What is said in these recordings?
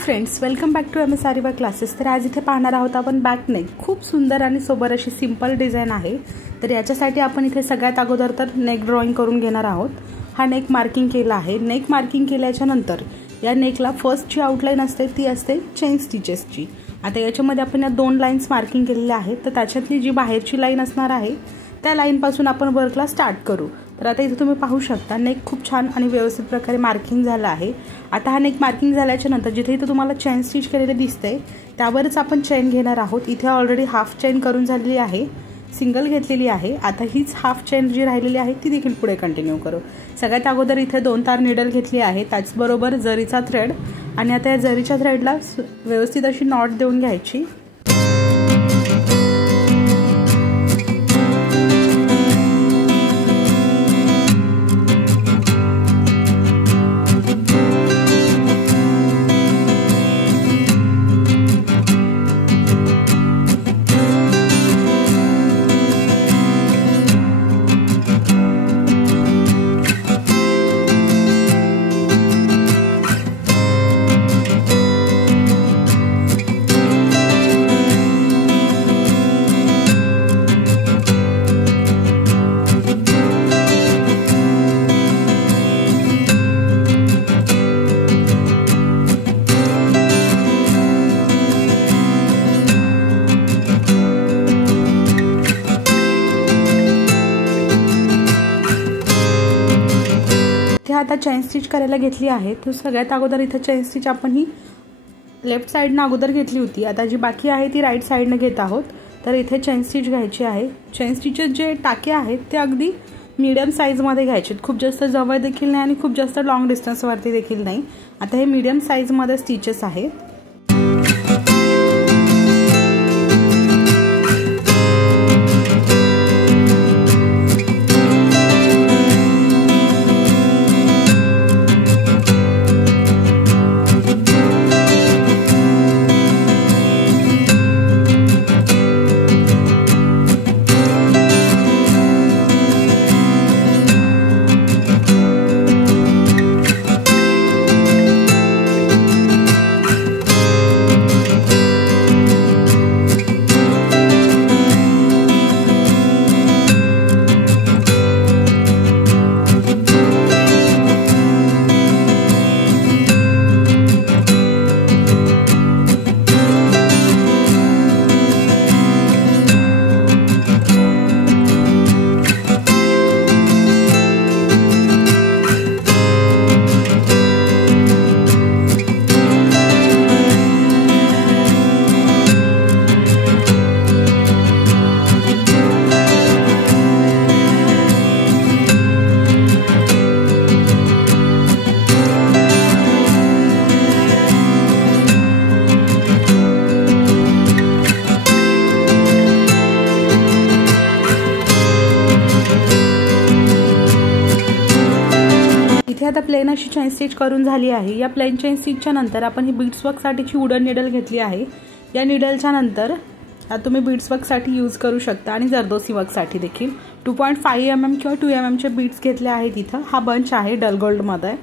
Friends, welcome back to MS आरीवर्क classes. तर आज इथे पाहणार आहोत आपण बॅक नेक। खूप सुंदर आणि सोबर अशी सिंपल डिझाइन आहे। तर याच्यासाठी आपण इथे सगळ्यात अगोदर तर नेक ड्रॉइंग करून घेणार आहोत। हा नेक मार्किंग केला आहे। नेक मार्किंग केल्याच्या नंतर या नेकला फर्स्ट जी आउटलाइन असते ती असते चेन स्टिचेसची। आता याच्यामध्ये आपण या दोन लाइन्स मार्किंग केलेल्या आहेत। तर त्याच्यातली जी बाहेरची लाइन असणार आहे त्या लाइन पासून आपण वर्कला स्टार्ट करू। तर आता इथे तुम्ही पाहू शकता नेक खूप छान आणि व्यवस्थित प्रकारे मार्किंग झाला आहे। आता हा नेक मार्किंग झाल्याच्या नंतर जिथे इथे तुम्हाला चेन स्टिच केलेले दिसते त्यावरच आपण चेन घेणार आहोत। इथे ऑलरेडी हाफ चेन करून झालेली आहे, सिंगल घेतलेली आहे। आता हीच हाफ चेन जी राहिलेली आहे ती देखील पुढे कंटिन्यू करू। सगळ्यात अगोदर इथे 2 तार नीडल घेतली आहे, त्याचबरोबर जरीचा थ्रेड आणि आता या जरीच्या थ्रेडला व्यवस्थित अशी नॉट देऊन घ्यायची। आता चेन स्टिच करायला घेतली आहे। तर सगळ्यात अगोदर इथे चेन स्टिच आपण ही लेफ्ट साइडने अगोदर घेतली होती, आता जी बाकी आहे ती राइट साइडने घेत आहोत। तर इथे चेन स्टिच घ्यायची आहे। चेन स्टिचचे जे टाके आहेत ते अगदी मीडियम साइज मध्ये घ्यायचे, खूप जास्त जवळ देखील नाही आणि खूप जास्त लॉंग डिस्टन्स वरती देखील नाही। आता हे मीडियम साइज मध्ये स्टिचेस आहेत। आता प्लेन अशी चेन स्टिच करून झाली आहे। या प्लेन चेन स्टिचच्या नंतर आपण ही बीड्स वर्क साठीची वुडन निडल घेतली आहे। या निडलच्या नंतर तुम्ही बीड्स वर्क साठी यूज करू शकता आणि जरदोसी वर्क साठी देखील 2.5 mm किंवा 2 mm चे बीड्स घेतले आहेत। इथं हा बंच आहे डल गोल्ड मध्ये।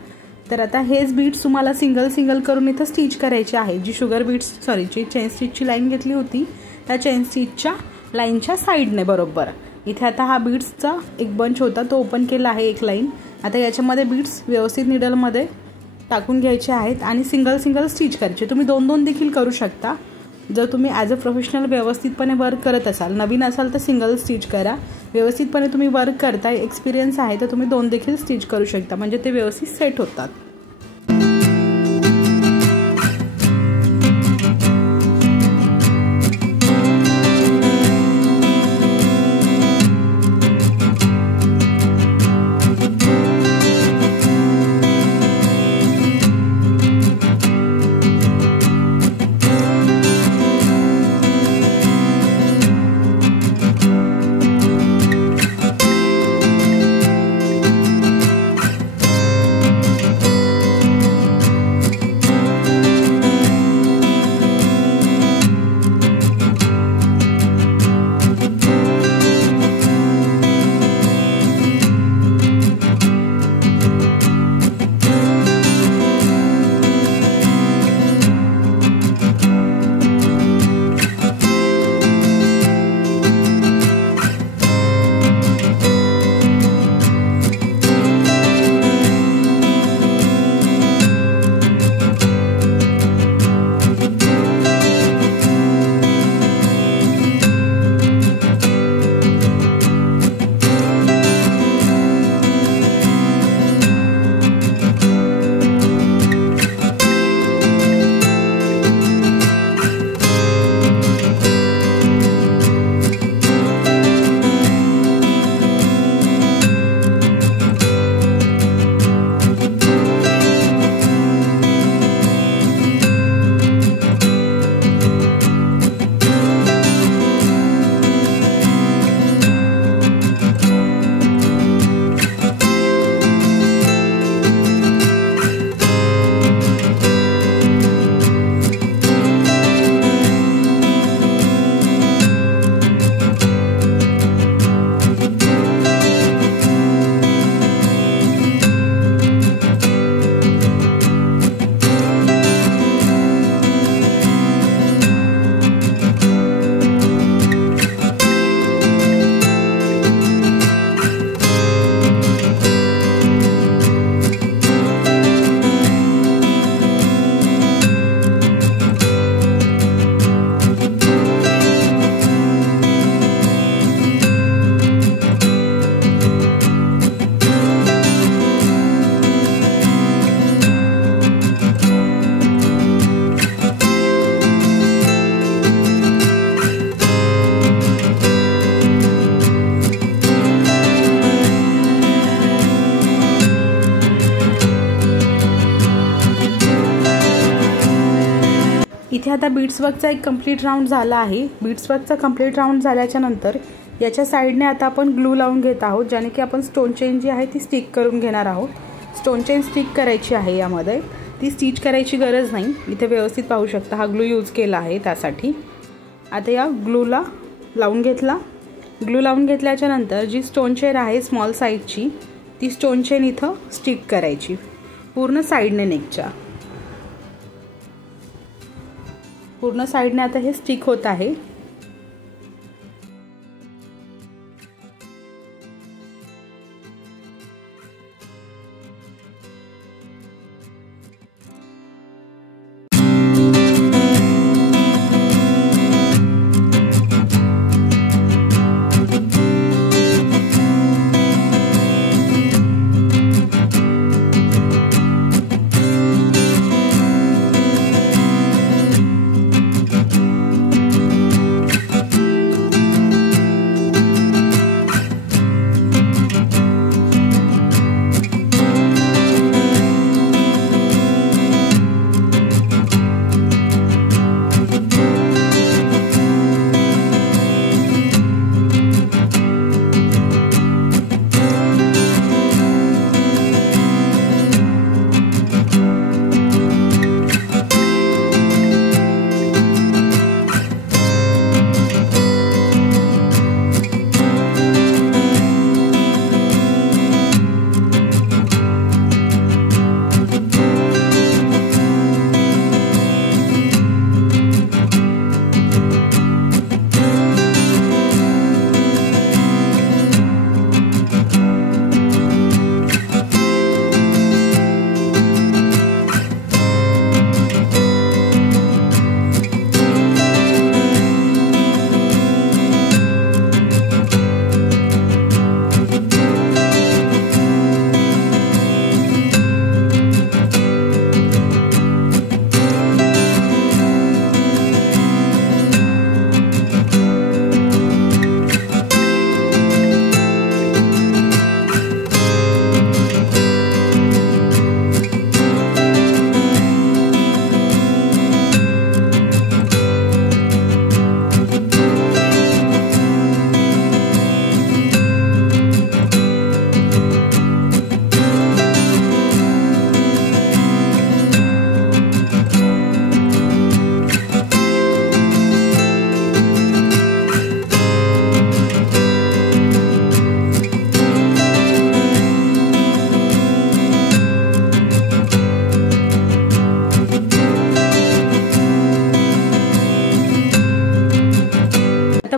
तर आता हेच बीड्स तुम्हाला सिंगल सिंगल करून इथं स्टिच करायचे आहे। जी शुगर बीड्स जी चेन स्टिचची लाईन घेतली होती त्या चेन स्टिचच्या लाईनच्या साइडने बरोबर इथे आता हा बीड्सचा एक बंच होता तो ओपन केला आहे एक लाईन। आता याच्यामध्ये बीड्स व्यवस्थित निडल मध्ये टाकून घ्यायचे आहेत आणि सिंगल सिंगल स्टिच करायचे। तुम्ही 2-2 देखील करू शकता। जर तुम्ही ॲज अ प्रोफेशनल व्यवस्थितपणे वर्क करत असाल, नवीन असाल तर सिंगल स्टिच करा। व्यवस्थितपणे तुम्ही वर्क करताय, एक्सपिरियन्स आहे तर तुम्ही 2 देखील स्टिच करू शकता, म्हणजे ते व्यवस्थित सेट होतात। इथे आता बीड्स वर्कचा एक कंप्लीट राऊंड झाला आहे। बीड्स वर्कचा कंप्लीट राऊंड झाल्याच्या नंतर याच्या साईडने आता आपण ग्लू लावून घेत आहोत, ज्याने की आपण स्टोन चेन जी आहे ती स्टिक करून घेणार आहोत। स्टोन चेन स्टिक करायची आहे, यामध्ये ती स्टिच करायची गरज नाही। इथे व्यवस्थित पाहू शकता हा ग्लू यूज केला आहे त्यासाठी। आता या ग्लूला लावून घेतला। ग्लू लावून घेतल्याच्या नंतर जी स्टोन चेन आहे स्मॉल साईजची, ती स्टोन चेन इथं स्टिक करायची पूर्ण साईडने नेकच्या। पूर्ण साईडने आता हे स्टिक होत आहे।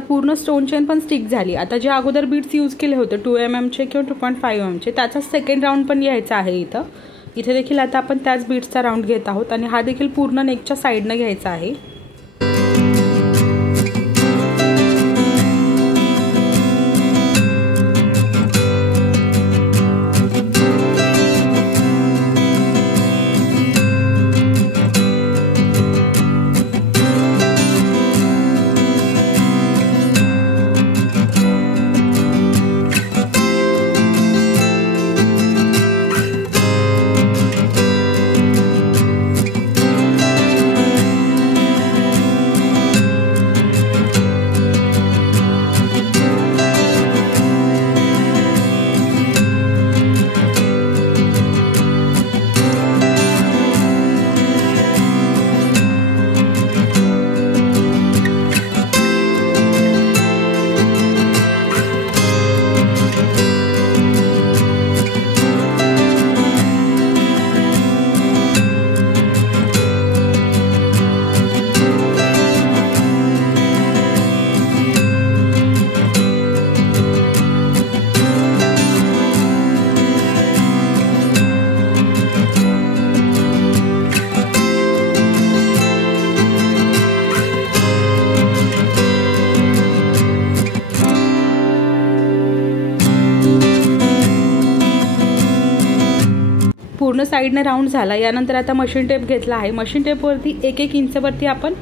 पूर्ण स्टोन चेन पण स्टिक झाली। आता जे अगोदर बीड्स यूज केले होते 2 mm चे किंवा 2.5 mm चे, त्याचा सेकंड राऊंड पण यायचा आहे इथं। इथे देखील आता आपण त्याच बीड्सचा राऊंड घेत आहोत आणि हा देखील पूर्ण नेकच्या साईडने घ्यायचा आहे। पूर्ण साइडने राउंड झाला। यानंतर आता मशीन टेप घेतला आहे। मशीन टेप वरती 1-1 इंच वरती आपण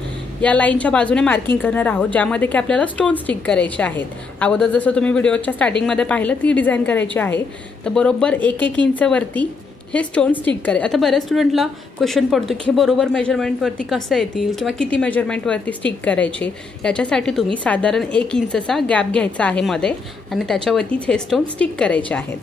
या लाईनच्या बाजूने मार्किंग करणार आहोत, ज्यामध्ये की आपल्याला स्टोन स्टिक करायचे आहेत। अगोदर जसं तुम्ही व्हिडिओच्या स्टार्टिंग मध्ये पाहिलं ती डिझाइन करायची आहे। तर बरोबर 1-1 इंच वरती हे स्टोन स्टिक करे. आता बऱ्याच स्टुडंटला क्वेश्चन पडतो की हे बरोबर मेजरमेंटवरती कसं येतील किंवा किती मेजरमेंटवरती स्टिक करायचे. याच्यासाठी तुम्ही साधारण 1 इंचचा गॅप घ्यायचा आहे मध्ये आणि त्याच्यावरतीच हे स्टोन स्टिक करायचे आहेत.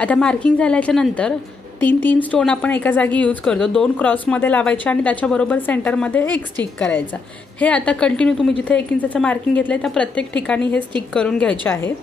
आता मार्किंग झाल्याच्या नंतर 3 स्टोन आपण एका जागी यूज करतो. 2 क्रॉसमध्ये लावायचे आणि त्याच्याबरोबर सेंटरमध्ये एक स्टिक करायचा. हे आता कंटिन्यू तुम्ही जिथे 1 इंचचं मार्किंग घेतलंय त्या प्रत्येक ठिकाणी हे स्टिक करून घ्यायचे आहे.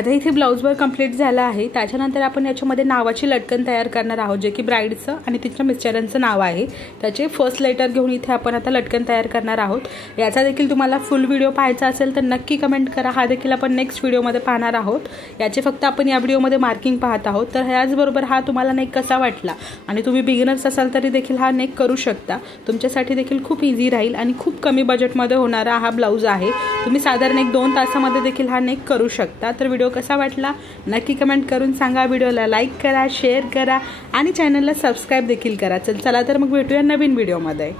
आता इथे ब्लाऊजवर कंप्लीट झाला आहे। त्याच्यानंतर आपण याच्यामध्ये नावाची लटकन तयार करणार आहोत, जे की ब्राईडचं आणि तिच्या मिस्टरांचं नाव आहे। त्याचे फर्स्ट लेटर घेऊन इथे आपण आता लटकन तयार करणार आहोत। याचा देखील तुम्हाला फुल व्हिडिओ पाहायचा असेल तर नक्की कमेंट करा। हा देखील आपण नेक्स्ट व्हिडिओमध्ये पाहणार आहोत। याचे फक्त आपण या व्हिडिओमध्ये मार्किंग पाहत आहोत। तर याचबरोबर हा तुम्हाला नेक कसा वाटला आणि तुम्ही बिगिनर्स असाल तरी देखील हा नेक करू शकता। तुमच्यासाठी देखील खूप इझी राहील आणि खूप कमी बजेटमध्ये होणारा हा ब्लाऊज आहे। तुम्ही साधारण 1-2 तासामध्ये देखील हा नेक करू शकता। तर व्हिडिओ कसा वाटला नक्की कमेंट करून सांगा। व्हिडिओला लाईक करा, शेअर करा आणि चॅनलला सबस्क्राइब देखील करा। चला तर मग भेटूया नवीन व्हिडिओमध्ये।